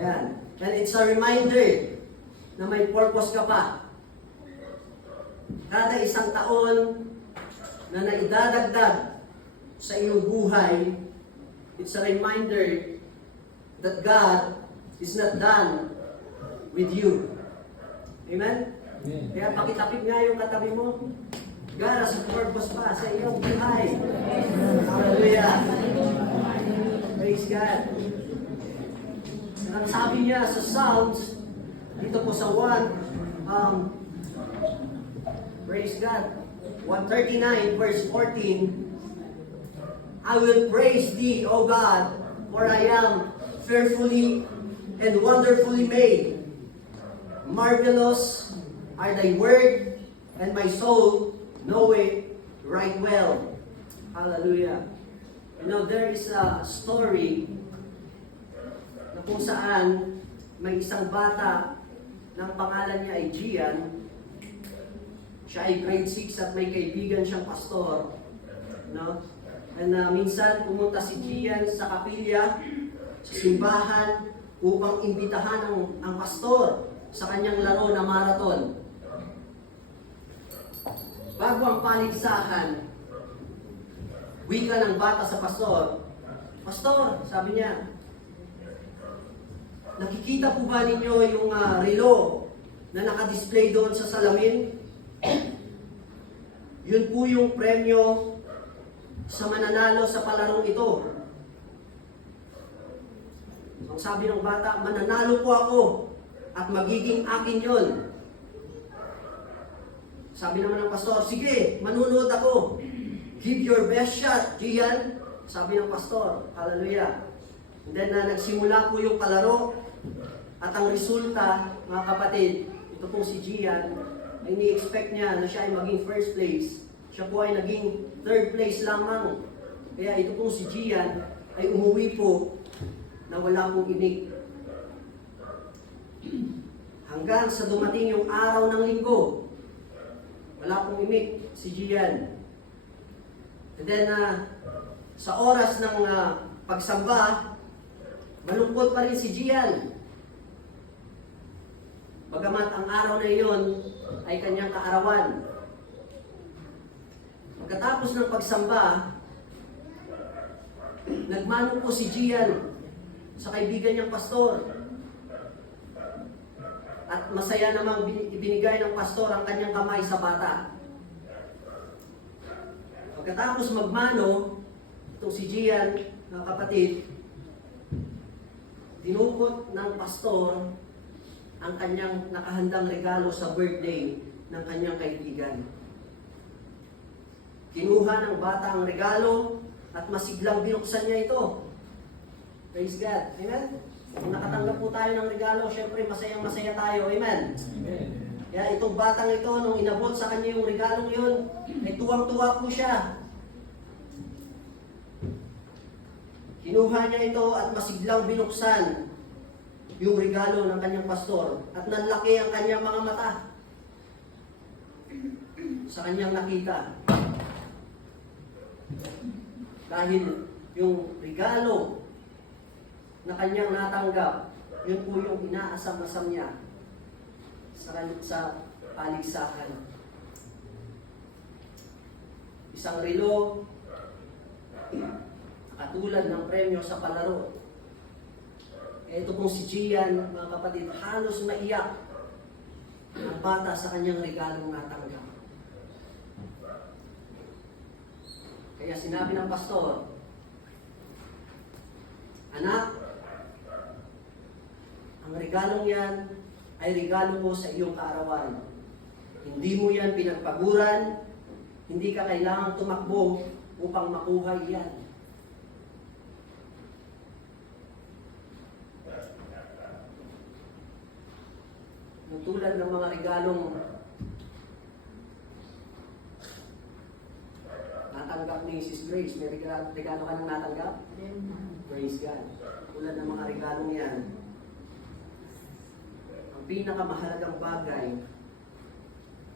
Ayan. And it's a reminder na may purpose ka pa. Kada isang taon na naidadagdag sa iyong buhay, it's a reminder that God is not done with you. Amen? Amen. Kaya pakitapit nga yung katabi mo. God has a purpose pa sa iyong buhay. Hallelujah. Praise God. Ang sabi niya sa Psalms, dito po sa 1, praise God, 139 verse 14, I will praise thee, O God, for I am fearfully and wonderfully made. Marvelous are thy word, and my soul know it right well. Hallelujah. You know, there is a story na kung saan may isang bata ng pangalan niya ay Gian. Siya ay grade 6 at may kaibigan siyang pastor. No? And minsan pumunta si Gian sa kapilya, sa simbahan, upang imbitahan ang pastor sa kanyang laro na marathon. Bago ang paligsahan, wika ng bata sa pastor, Pastor, sabi niya, nakikita po ba ninyo yung relo na nakadisplay doon sa salamin? Yun po yung premyo sa mananalo sa palarong ito. Ang sabi ng bata, mananalo po ako at magiging akin yun. Sabi naman ng pastor, sige, manunood ako. Give your best shot, Gian. Sabi ng pastor, hallelujah. And then nagsimula po yung palaro at ang resulta, mga kapatid, ito pong si Gian, ay ni-expect niya na siya ay maging first place. Siya po ay naging third place lamang. Kaya ito pong si Gian ay umuwi po na wala pong inig. Hanggang sa dumating yung araw ng linggo, wala pong imik si Gian. And then, sa oras ng pagsamba, malungkot pa rin si Gian. Bagamat ang araw na iyon ay kanyang kaarawan. Pagkatapos ng pagsamba, nagmano po si Gian sa kaibigan niyang pastor. At masaya namang ibinigay ng pastor ang kanyang kamay sa bata. Pagkatapos magmano, itong si Gian, mga kapatid, dinukot ng pastor ang kanyang nakahandang regalo sa birthday ng kanyang kaibigan. Kinuha ng bata ang regalo at masiglang binuksan niya ito. Praise God. Amen? Kung nakatanggap po tayo ng regalo, syempre masayang-masaya tayo. Amen? Amen. Kaya itong batang ito, nung inabot sa kanya yung regalong yun, ay tuwang-tuwa po siya. Kinuha niya ito at masiglang binuksan yung regalo ng kanyang pastor at nanlaki ang kanyang mga mata sa kanyang nakita. Dahil yung regalo na kanyang natanggap, yun po yung inaasam-asam niya sa paligsahan. Isang relo, katulad ng premyo sa palaro. Ito pong si Gian, mga kapatid, halos maiyak ang bata sa kanyang regalong natanggap. Kaya sinabi ng pastor, anak, ang regalong yan ay regalo ko sa iyong kaarawan. Hindi mo yan pinagpaguran, hindi ka kailangang tumakbo upang makuha yan. Tulad ng mga regalong natanggap ni Mrs. Grace, may regalo ka nang natanggap? Praise God. Tulad ng mga regalong yan, ang pinakamahalagang bagay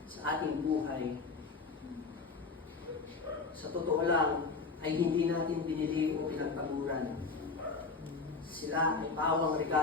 sa ating buhay, sa totoo lang, ay hindi natin binili o pinagpaguran. Sila ay pawang regalo